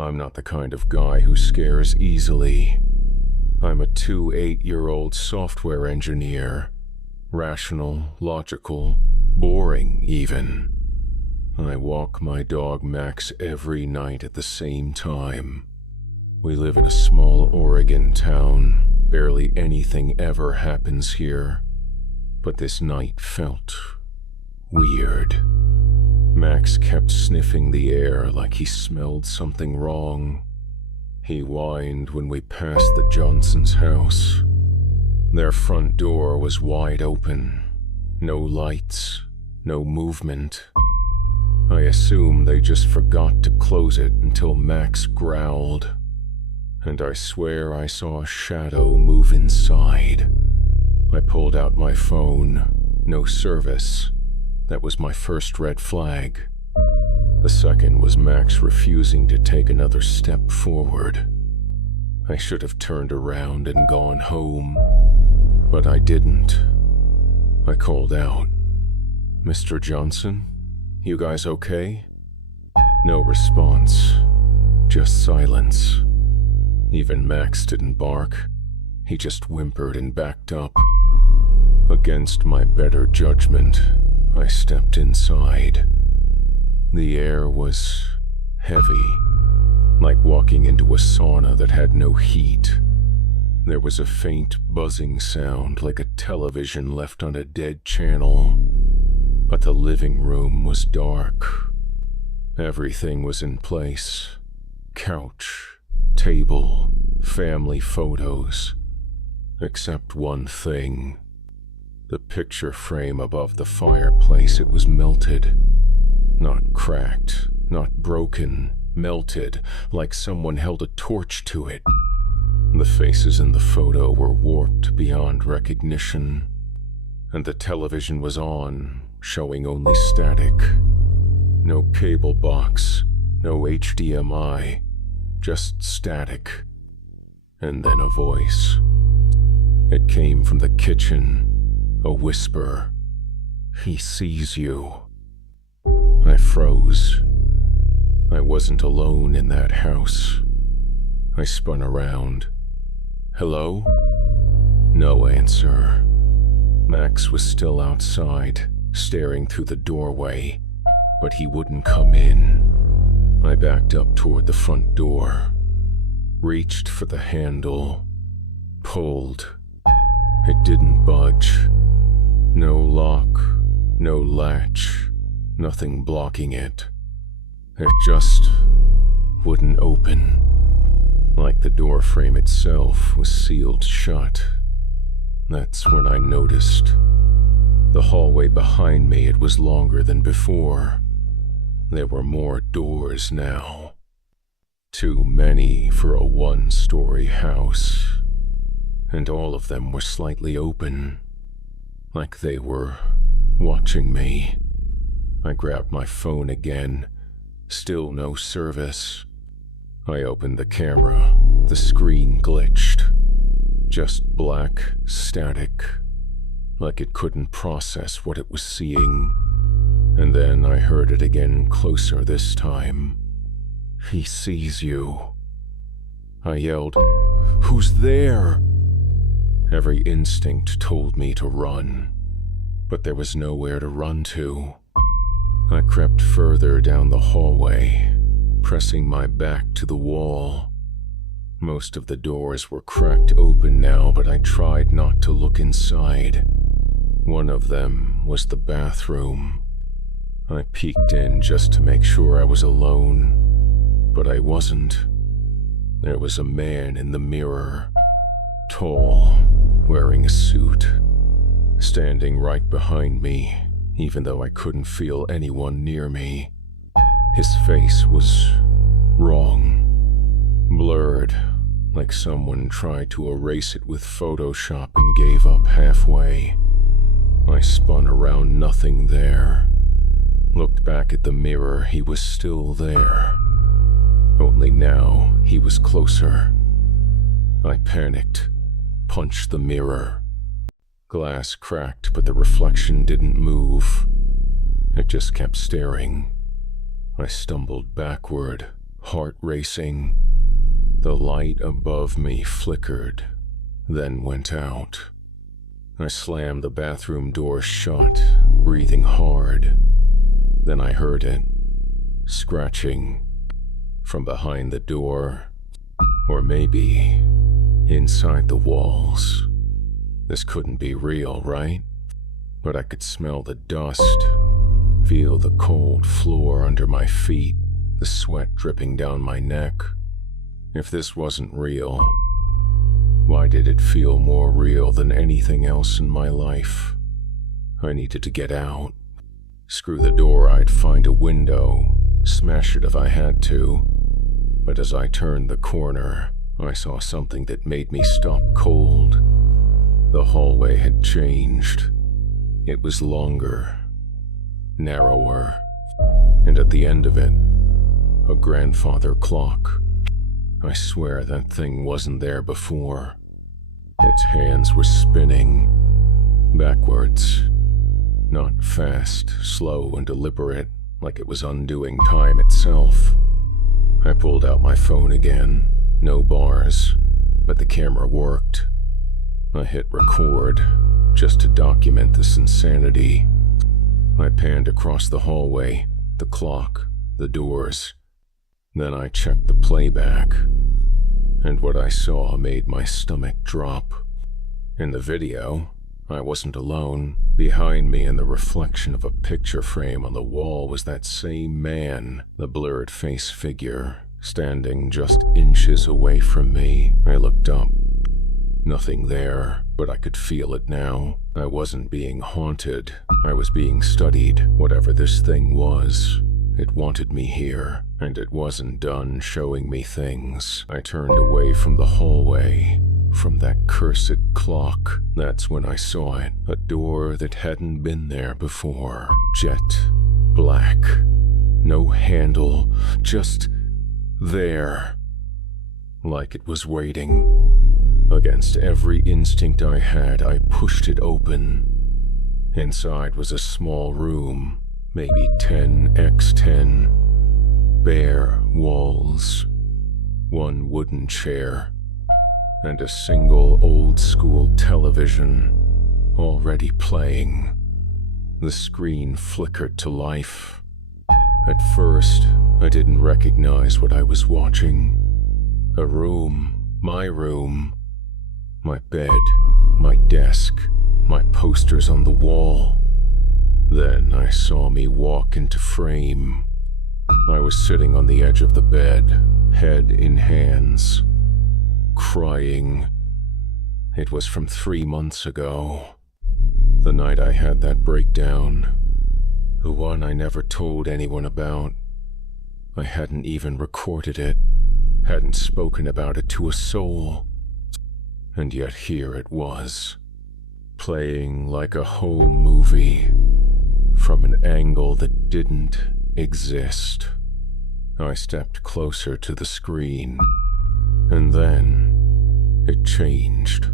I'm not the kind of guy who scares easily. I'm a 28-year-old software engineer. Rational, logical, boring even. I walk my dog Max every night at the same time. We live in a small Oregon town. Barely anything ever happens here. But this night felt weird. Max kept sniffing the air like he smelled something wrong. He whined when we passed the Johnsons' house. Their front door was wide open. No lights, no movement. I assume they just forgot to close it until Max growled. And I swear I saw a shadow move inside. I pulled out my phone. No service. That was my first red flag. The second was Max refusing to take another step forward. I should have turned around and gone home, but I didn't. I called out, "Mr. Johnson, you guys okay?" No response, just silence. Even Max didn't bark. He just whimpered and backed up. Against my better judgment, I stepped inside. The air was heavy, like walking into a sauna that had no heat. There was a faint buzzing sound like a television left on a dead channel. But the living room was dark. Everything was in place. Couch, table, family photos. Except one thing. The picture frame above the fireplace, it was melted. Not cracked, not broken, melted, like someone held a torch to it. The faces in the photo were warped beyond recognition. And the television was on, showing only static. No cable box, no HDMI, just static. And then a voice. It came from the kitchen, a whisper. "He sees you." I froze. I wasn't alone in that house. I spun around. "Hello?" No answer. Max was still outside, staring through the doorway, but he wouldn't come in. I backed up toward the front door, reached for the handle, pulled. It didn't budge. No lock, no latch, nothing blocking it. It just wouldn't open, like the door frame itself was sealed shut. That's when I noticed. The hallway behind me, it was longer than before. There were more doors now. Too many for a one-story house. And all of them were slightly open, like they were watching me. I grabbed my phone again. Still no service. I opened the camera. The screen glitched. Just black static, like it couldn't process what it was seeing. And then I heard it again, closer this time. "He sees you." I yelled, "Who's there?" Every instinct told me to run, but there was nowhere to run to. I crept further down the hallway, pressing my back to the wall. Most of the doors were cracked open now, but I tried not to look inside. One of them was the bathroom. I peeked in just to make sure I was alone, but I wasn't. There was a man in the mirror, tall, wearing a suit, standing right behind me, even though I couldn't feel anyone near me. His face was wrong, blurred, like someone tried to erase it with Photoshop and gave up halfway. I spun around, nothing there. Looked back at the mirror, he was still there. Only now, he was closer. I panicked, punched the mirror. Glass cracked, but the reflection didn't move. It just kept staring. I stumbled backward, heart racing. The light above me flickered, then went out. I slammed the bathroom door shut, breathing hard. Then I heard it, scratching, from behind the door, or maybe inside the walls. This couldn't be real, right? But I could smell the dust, feel the cold floor under my feet, the sweat dripping down my neck. If this wasn't real, why did it feel more real than anything else in my life? I needed to get out. Screw the door, I'd find a window, smash it if I had to. But as I turned the corner, I saw something that made me stop cold. The hallway had changed. It was longer, narrower, and at the end of it, a grandfather clock. I swear that thing wasn't there before. Its hands were spinning, backwards. Not fast, slow, and deliberate, like it was undoing time itself. I pulled out my phone again. No bars, but the camera worked. I hit record, just to document this insanity. I panned across the hallway, the clock, the doors. Then I checked the playback, and what I saw made my stomach drop. In the video, I wasn't alone. Behind me in the reflection of a picture frame on the wall was that same man, the blurred face figure, standing just inches away from me. I looked up. Nothing there, but I could feel it now. I wasn't being haunted. I was being studied, whatever this thing was. It wanted me here, and it wasn't done showing me things. I turned away from the hallway, from that cursed clock. That's when I saw it, a door that hadn't been there before. Jet black, no handle, just there, like it was waiting. Against every instinct I had, I pushed it open. Inside was a small room, maybe 10x10. Bare walls, one wooden chair, and a single old-school television, already playing. The screen flickered to life. At first, I didn't recognize what I was watching. A room, my bed, my desk, my posters on the wall. Then I saw me walk into frame. I was sitting on the edge of the bed, head in hands, crying. It was from 3 months ago, the night I had that breakdown, the one I never told anyone about. I hadn't even recorded it, hadn't spoken about it to a soul. And yet here it was, playing like a home movie, from an angle that didn't exist. I stepped closer to the screen, and then it changed.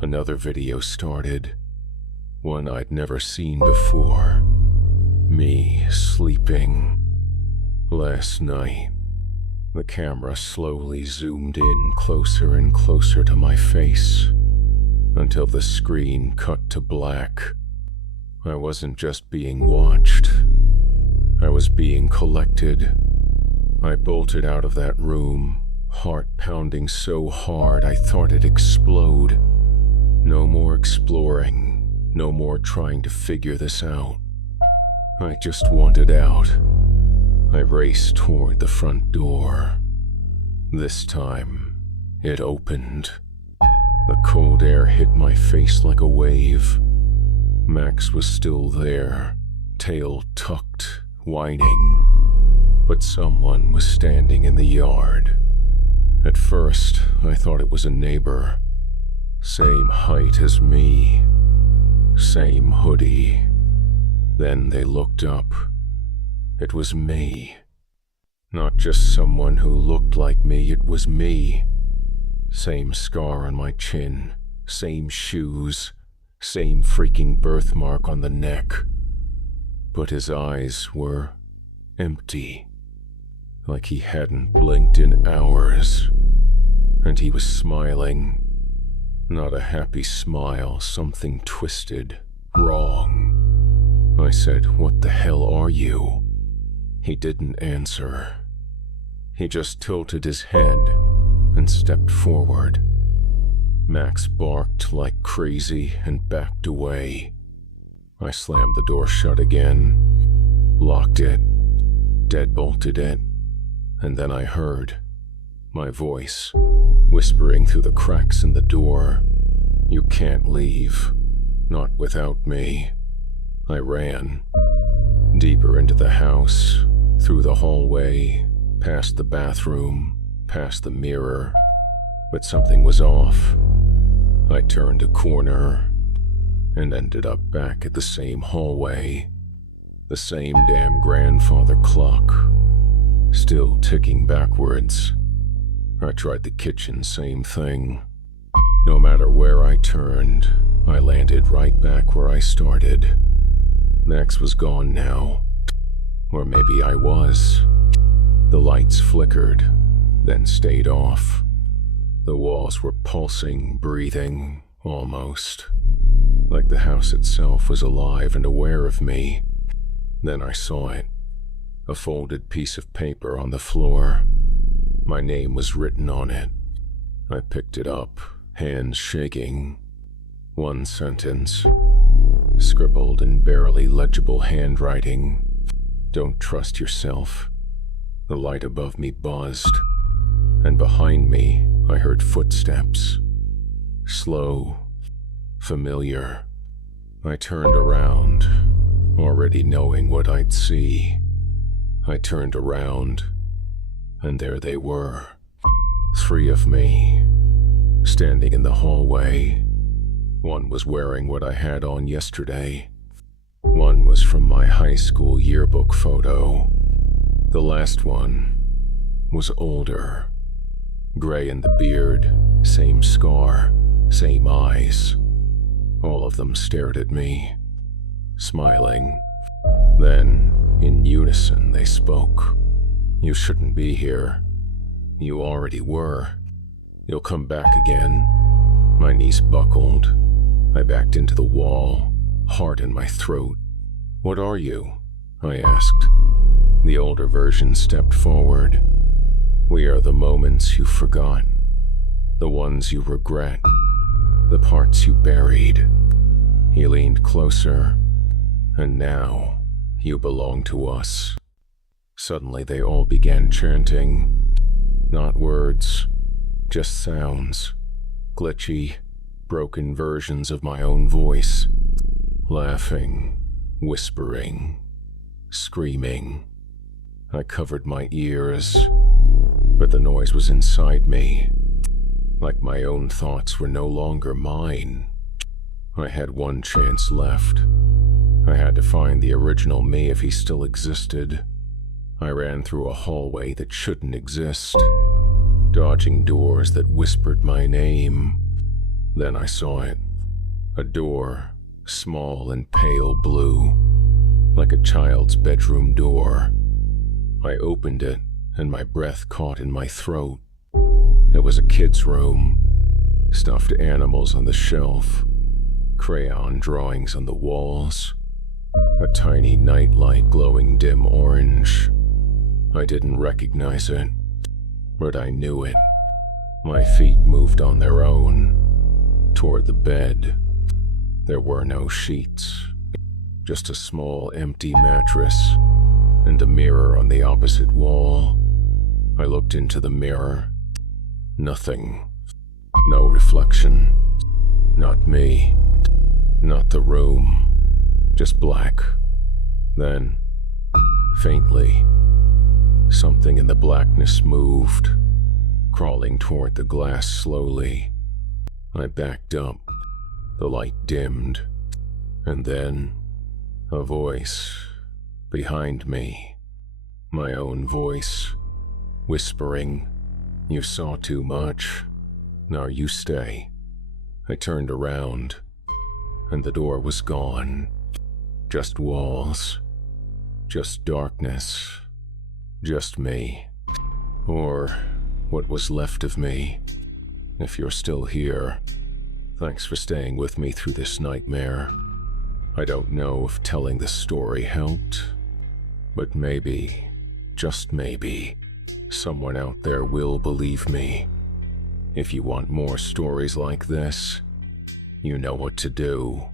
Another video started, one I'd never seen before. Me sleeping. Last night. The camera slowly zoomed in closer and closer to my face, until the screen cut to black. I wasn't just being watched. I was being collected. I bolted out of that room, heart pounding so hard I thought it'd explode. No more exploring, no more trying to figure this out. I just wanted out. I raced toward the front door. This time, it opened. The cold air hit my face like a wave. Max was still there, tail tucked, whining. But someone was standing in the yard. At first, I thought it was a neighbor. Same height as me. Same hoodie. Then they looked up. It was me. Not just someone who looked like me, it was me. Same scar on my chin, same shoes, same freaking birthmark on the neck. But his eyes were empty. like he hadn't blinked in hours. And he was smiling. Not a happy smile, something twisted, wrong. I said, "What the hell are you?" He didn't answer. He just tilted his head and stepped forward. Max barked like crazy and backed away. I slammed the door shut again, locked it, deadbolted it, and then I heard my voice whispering through the cracks in the door, "You can't leave, not without me." I ran, deeper into the house, through the hallway, past the bathroom, past the mirror, but something was off. I turned a corner and ended up back at the same hallway, the same damn grandfather clock, still ticking backwards. I tried the kitchen, same thing. No matter where I turned, I landed right back where I started. Max was gone now. Or maybe I was. The lights flickered, then stayed off. The walls were pulsing, breathing, almost. Like the house itself was alive and aware of me. Then I saw it. A folded piece of paper on the floor. My name was written on it. I picked it up, hands shaking. One sentence, scribbled in barely legible handwriting. "Don't trust yourself." The light above me buzzed, and behind me I heard footsteps. Slow, familiar. I turned around, already knowing what I'd see. I turned around, and there they were. 3 of me, standing in the hallway. One was wearing what I had on yesterday. One was from my high school yearbook photo. The last one was older. Gray in the beard, same scar, same eyes. All of them stared at me, smiling. Then, in unison, they spoke. "You shouldn't be here. You already were. You'll come back again." My knees buckled. I backed into the wall, heart in my throat. "What are you?" I asked. The older version stepped forward. "We are the moments you forgot, the ones you regret, the parts you buried." He leaned closer, "And now you belong to us." Suddenly they all began chanting. Not words, just sounds. Glitchy, broken versions of my own voice. Laughing, whispering, screaming. I covered my ears, but the noise was inside me. Like my own thoughts were no longer mine. I had one chance left. I had to find the original me if he still existed. I ran through a hallway that shouldn't exist, dodging doors that whispered my name. Then I saw it. A door, small and pale blue, like a child's bedroom door. I opened it, and my breath caught in my throat. It was a kid's room. Stuffed animals on the shelf, crayon drawings on the walls, a tiny nightlight glowing dim orange. I didn't recognize it, but I knew it. My feet moved on their own, toward the bed. There were no sheets, just a small empty mattress and a mirror on the opposite wall. I looked into the mirror. Nothing. No reflection. Not me. Not the room. Just black. Then, faintly, something in the blackness moved, crawling toward the glass slowly. I backed up. The light dimmed. And then, a voice behind me. My own voice, whispering, "You saw too much. Now you stay." I turned around, and the door was gone. Just walls. Just darkness. Just me. Or what was left of me. If you're still here, thanks for staying with me through this nightmare. I don't know if telling this story helped, but maybe, just maybe, someone out there will believe me. If you want more stories like this, you know what to do.